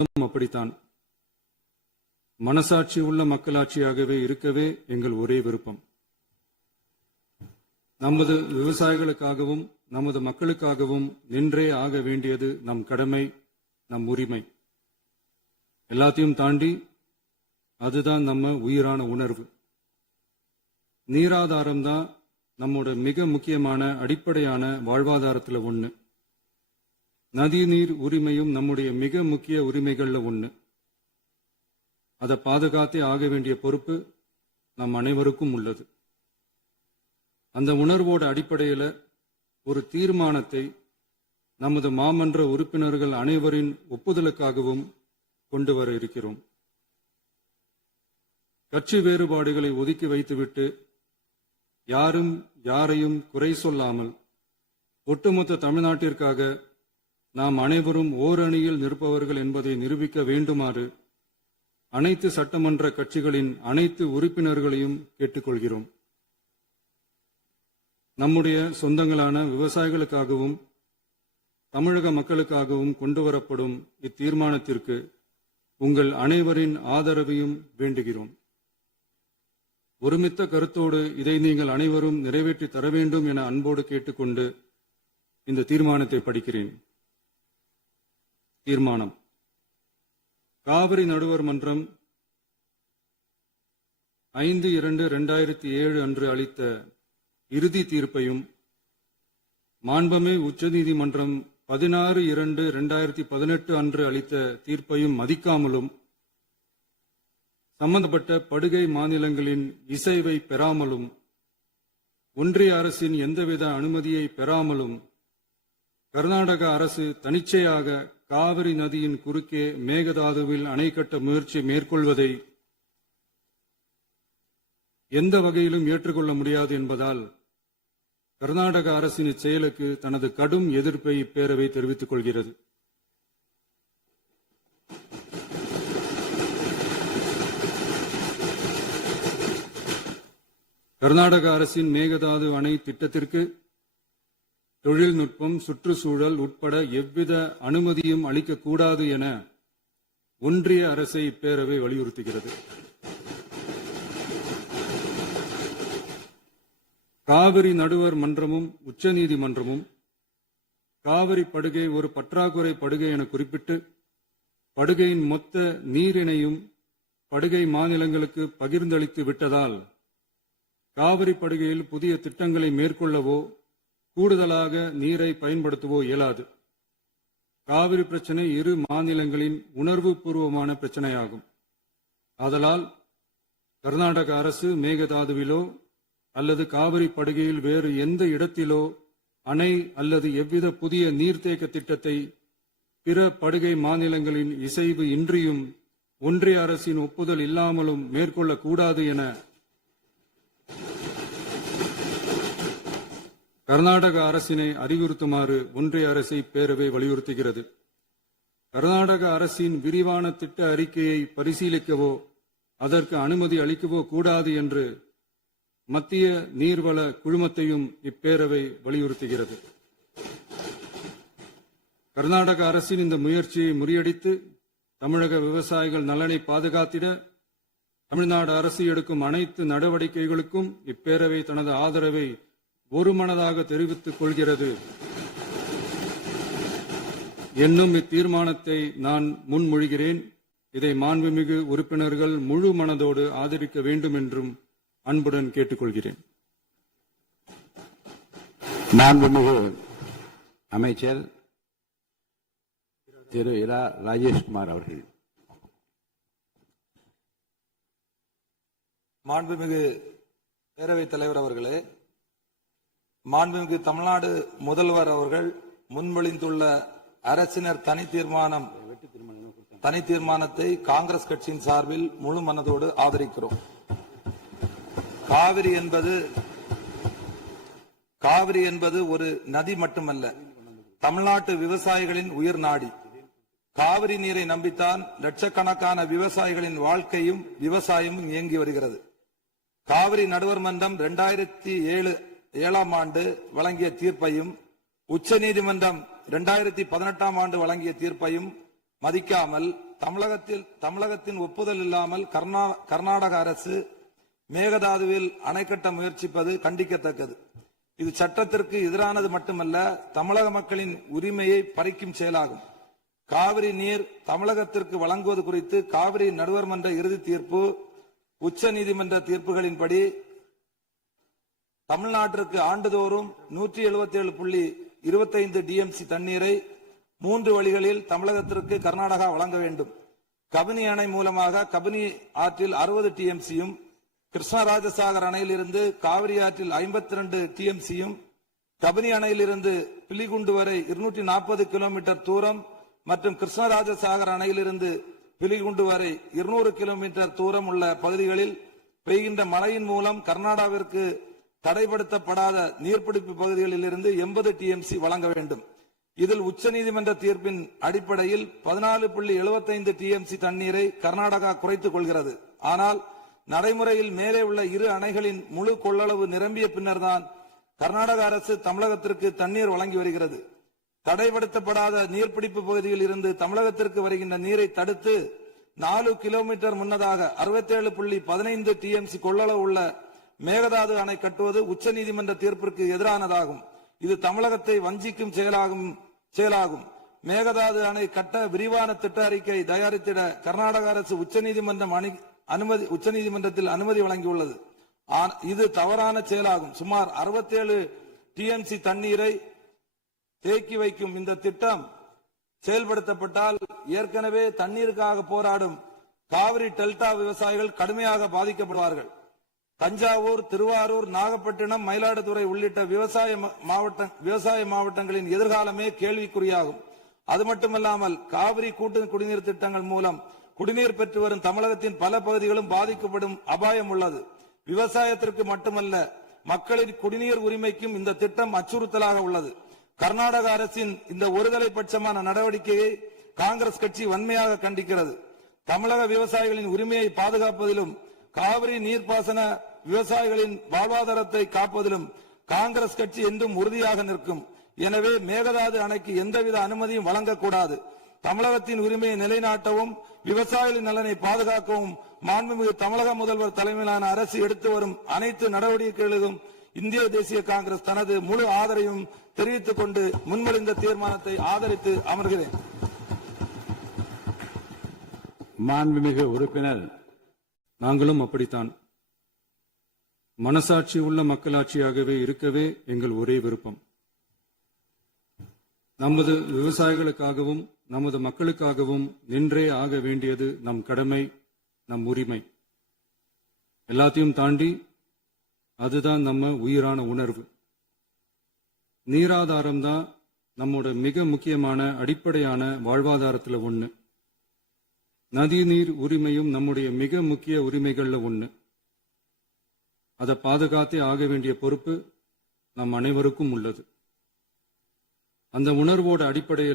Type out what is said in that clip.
அப்படித்தான். மனசாட்சி உள்ள மக்களாட்சியாகவே இருக்கவே எங்கள் ஒரே விருப்பம். நமது விவசாயிகளுக்காகவும் நமது மக்களுக்காகவும் நின்றே ஆக வேண்டியது நம் கடமை, நம் உரிமை. எல்லாத்தையும் தாண்டி அதுதான் நம்ம உயிரான உணர்வு. நீராதாரம்தான் நம்மோட மிக முக்கியமான அடிப்படையான வாழ்வாதாரத்துல ஒண்ணு. நதி நீர் உரிமையும் நம்முடைய மிக முக்கிய உரிமைகள்ல ஒண்ணு. அதை பாதுகாத்தே ஆக வேண்டிய பொறுப்பு நம் அனைவருக்கும் உள்ளது. அந்த உணர்வோட அடிப்படையில் ஒரு தீர்மானத்தை நமது மாமன்ற உறுப்பினர்கள் அனைவரின் ஒப்புதலுக்காகவும் கொண்டு வர இருக்கிறோம். கட்சி வேறுபாடுகளை ஒதுக்கி வைத்துவிட்டு யாரும் யாரையும் குறை சொல்லாமல் ஒட்டுமொத்த தமிழ்நாட்டிற்காக நாம் அனைவரும் ஓரணியில் நிற்பவர்கள் என்பதை நிரூபிக்க வேண்டுமாறு அனைத்து சட்டமன்ற கட்சிகளின் அனைத்து உறுப்பினர்களையும் கேட்டுக்கொள்கிறோம். நம்முடைய சொந்தங்களான விவசாயிகளுக்காகவும் தமிழக மக்களுக்காகவும் கொண்டுவரப்படும் இத்தீர்மானத்திற்கு உங்கள் அனைவரின் ஆதரவையும் வேண்டுகிறோம். ஒருமித்த கருத்தோடு இதை நீங்கள் அனைவரும் நிறைவேற்றி தர வேண்டும் என அன்போடு கேட்டுக்கொண்டு இந்த தீர்மானத்தை படிக்கிறேன். தீர்மானம்: காவிரி நடுவர் மன்றம் 5/2/2007 அன்று அளித்த இறுதி தீர்ப்பையும் மாண்புமிகு உச்சநீதிமன்றம் 16/2/2018 அன்று அளித்த தீர்ப்பையும் மதிக்காமலும் சம்பந்தப்பட்ட படுகை மாநிலங்களின் இசைவை பெறாமலும் ஒன்றிய அரசின் எந்தவித அனுமதியை பெறாமலும் கர்நாடக அரசு தனிச்சையாக காவிரி நதியின் குறுக்கே மேகதாதுவில் அணை கட்ட முயற்சி மேற்கொள்வதை எந்த வகையிலும் ஏற்றுக்கொள்ள முடியாது என்பதால் கர்நாடக அரசின் இச்செயலுக்கு தனது கடும் எதிர்ப்பை இப்பேரவை தெரிவித்துக் கொள்கிறது. கர்நாடக அரசின் மேகதாது அணை திட்டத்திற்கு தொழில்நுட்பம், சுற்றுச்சூழல் உட்பட எவ்வித அனுமதியும் அளிக்கக்கூடாது என ஒன்றிய அரசை இப்பேரவை வலியுறுத்துகிறது. காவிரி நடுவர் மன்றமும் உச்சநீதிமன்றமும் காவிரி படுகை ஒரு பற்றாக்குறை படுகை என குறிப்பிட்டு படுகையின் மொத்த நீரினையும் படுகை மாநிலங்களுக்கு பகிர்ந்தளித்து விட்டதால் காவிரி படுகையில் புதிய திட்டங்களை மேற்கொள்ளவோ கூடுதலாக நீரை பயன்படுத்தவோ இயலாது. காவிரி பிரச்சனை இரு மாநிலங்களின் உணர்வு பூர்வமான பிரச்சனையாகும். ஆதலால் கர்நாடக அரசு மேகதாதுவிலோ அல்லது காவிரி படுகையில் வேறு எந்த இடத்திலோ அணை அல்லது எவ்வித புதிய நீர்த்தேக்க திட்டத்தை பிற படுகை மாநிலங்களின் இசைவு இன்றியும் ஒன்றிய அரசின் ஒப்புதல் இல்லாமலும் மேற்கொள்ளக்கூடாது என கர்நாடக அரசினை அறிவுறுத்துமாறு ஒன்றிய அரசை பேரவை வலியுறுத்துகிறது. கர்நாடக அரசின் விரிவான திட்ட அறிக்கையை பரிசீலிக்கவோ அதற்கு அனுமதி அளிக்கவோ கூடாது என்று மத்திய நீர்வள குழுமத்தையும் இப்பேரவை வலியுறுத்துகிறது. கர்நாடக அரசின் இந்த முயற்சியை முறியடித்து தமிழக விவசாயிகள் நலனை பாதுகாத்திட தமிழ்நாடு அரசு எடுக்கும் அனைத்து நடவடிக்கைகளுக்கும் இப்பேரவை தனது ஆதரவை ஒருமனதாக தெரிவித்துக் கொள்கிறது என்னும் இத்தீர்மானத்தை நான் முன்மொழிகிறேன். இதை மாண்புமிகு உறுப்பினர்கள் முழு மனதோடு ஆதரிக்க வேண்டும் என்றும் அன்புடன் கேட்டுக்கொள்கிறேன். மாண்புமிகு அமைச்சர் திரு இரா ராஜேஷ்குமார் அவர்கள். மாண்புமிகு பேரவைத் தலைவர் அவர்களே, மாண்புமிகு தமிழ்நாடு முதல்வர் அவர்கள் முன்மொழிந்துள்ள அரசினர் தனி தீர்மானத்தை காங்கிரஸ் கட்சியின் சார்பில் முழு மனதோடு ஆதரிக்கிறோம். காவிரி என்பது ஒரு நதி மட்டுமல்ல, தமிழ்நாட்டு விவசாயிகளின் உயிர் நாடி. காவிரி நீரை நம்பித்தான் லட்சக்கணக்கான விவசாயிகளின் வாழ்க்கையும் விவசாயமும் இயங்கி வருகிறது. காவிரி நடுவர் மன்றம் 2007 ஆண்டு வழங்கிய தீர்ப்பையும் உச்சநீதிமன்றம் 2018 ஆண்டு வழங்கிய தீர்ப்பையும் மதிக்காமல் தமிழகத்தின் ஒப்புதல் இல்லாமல் கர்நாடக அரசு மேகதாதுவில் அணை கட்ட முயற்சிப்பது கண்டிக்கத்தக்கது. இது சட்டத்திற்கு எதிரானது மட்டுமல்ல, தமிழக மக்களின் உரிமையை பறிக்கும் செயலாகும். காவிரி நீர் தமிழகத்திற்கு வழங்குவது குறித்து காவிரி நடுவர் மன்ற இறுதி தீர்ப்பு, உச்ச நீதிமன்ற தீர்ப்புகளின்படி தமிழ்நாட்டிற்கு ஆண்டுதோறும் 177.25 டிஎம்சி தண்ணீரை 3 வழிகளில் தமிழகத்திற்கு கர்நாடகா வழங்க வேண்டும். கபினி அணை மூலமாக கபினி ஆற்றில் 60 டிஎம்சியும், கிருஷ்ணராஜசாகர் அணையிலிருந்து காவிரி ஆற்றில் 52 டிஎம்சியும், கபினி அணையிலிருந்து பிலிகுண்டு வரை 240 கிலோமீட்டர் தூரம் மற்றும் கிருஷ்ணராஜசாகர் அணையிலிருந்து பிலிகுண்டு வரை 200 கிலோமீட்டர் தூரம் உள்ள பகுதிகளில் பெய்கின்ற மழையின் மூலம் கர்நாடகாவிற்கு தடைப்படுத்தப்படாத நீர்பிடிப்பு பகுதிகளில் இருந்து 80 டிஎம்சி வழங்க வேண்டும். இதில் உச்சநீதிமன்ற தீர்ப்பின் அடிப்படையில் 14.75 டிஎம்சி தண்ணீரை கர்நாடகா குறைத்துக் கொள்கிறது. ஆனால் நடைமுறையில் மேலே உள்ள இரு அணைகளின் முழு கொள்ளளவு நிரம்பிய பின்னர்தான் கர்நாடக அரசு தமிழகத்திற்கு தண்ணீர் வழங்கி வருகிறது. தடைப்படுத்தப்படாத நீர்பிடிப்பு பகுதியில் இருந்து தமிழகத்திற்கு வருகின்ற நீரை தடுத்து 4 கிலோமீட்டர் முன்னதாக 67.15 டிஎம்சி கொள்ளளவு உள்ள மேகதாது அணை கட்டுவது உச்சநீதிமன்ற தீர்ப்பிற்கு எதிரானதாகும். இது தமிழகத்தை வஞ்சிக்கும் செயலாகும். மேகதாது அணை கட்ட விரிவான திட்ட அறிக்கை தயாரித்திட கர்நாடக அரசு உச்சநீதிமன்றத்தில் அனுமதி வழங்கியுள்ளது. இது தவறான செயலாகும். சுமார் 67 டிஎம்சி தண்ணீரை தேக்கி வைக்கும் இந்த திட்டம் செயல்படுத்தப்பட்டால் ஏற்கனவே தண்ணீருக்காக போராடும் காவிரி டெல்டா விவசாயிகள் கடுமையாக பாதிக்கப்படுவார்கள். தஞ்சாவூர், திருவாரூர், நாகப்பட்டினம், மயிலாடுதுறை உள்ளிட்ட விவசாய மாவட்டங்களின் எதிர்காலமே கேள்விக்குறியாகும். அது மட்டுமல்லாமல் காவிரி கூட்டு குடிநீர் திட்டங்கள் மூலம் குடிநீர் பெற்று வரும் தமிழகத்தின் பல பகுதிகளும் பாதிக்கப்படும் அபாயம் உள்ளது. விவசாயத்திற்கு மட்டுமல்ல, மக்களின் குடிநீர் உரிமைக்கும் இந்த திட்டம் அச்சுறுத்தலாக உள்ளது. கர்நாடக அரசின் இந்த ஒருதலைபட்சமான நடவடிக்கையை காங்கிரஸ் கட்சி வன்மையாக கண்டிக்கிறது. தமிழக விவசாயிகளின் உரிமையை பாதுகாப்பதிலும் காவிரி நீர்ப்பாசன விவசாயிகளின் வாழ்வாதாரத்தை காப்பதிலும் காங்கிரஸ் கட்சி என்றும் உறுதியாக நிற்கும். எனவே மேகதாது அணைக்கு எந்தவித அனுமதியும் வழங்கக்கூடாது. தமிழகத்தின் உரிமையை நிலைநாட்டவும் விவசாயிகளின் நலனை பாதுகாக்கவும் மாண்புமிகு தமிழக முதல்வர் தலைமையிலான அரசு எடுத்து வரும் அனைத்து நடவடிக்கைகளுக்கும் இந்திய தேசிய காங்கிரஸ் தனது முழு ஆதரவையும் தெரிவித்துக் கொண்டு முன்மொழிந்த தீர்மானத்தை ஆதரித்து அமர்கிறேன். மாண்புமிகு உறுப்பினர் நாங்களும் அப்படித்தான். மனசாட்சி உள்ள மக்களாட்சியாகவே இருக்கவே எங்கள் ஒரே விருப்பம். நமது விவசாயிகளுக்காகவும் நமது மக்களுக்காகவும் நின்றே ஆக வேண்டியது நம் கடமை, நம் உரிமை. எல்லாத்தையும் தாண்டி அதுதான் நம்ம உயிரான உணர்வு. நீராதாரம் தான் நம்மோட மிக முக்கியமான அடிப்படையான வாழ்வாதாரத்துல ஒண்ணு. நதி நீர் உரிமையும் நம்முடைய மிக முக்கிய உரிமைகள்ல ஒண்ணு. அதை பாதுகாத்தே ஆக வேண்டிய பொறுப்பு நம் அனைவருக்கும் உள்ளது. அந்த உணர்வோட அடிப்படையில்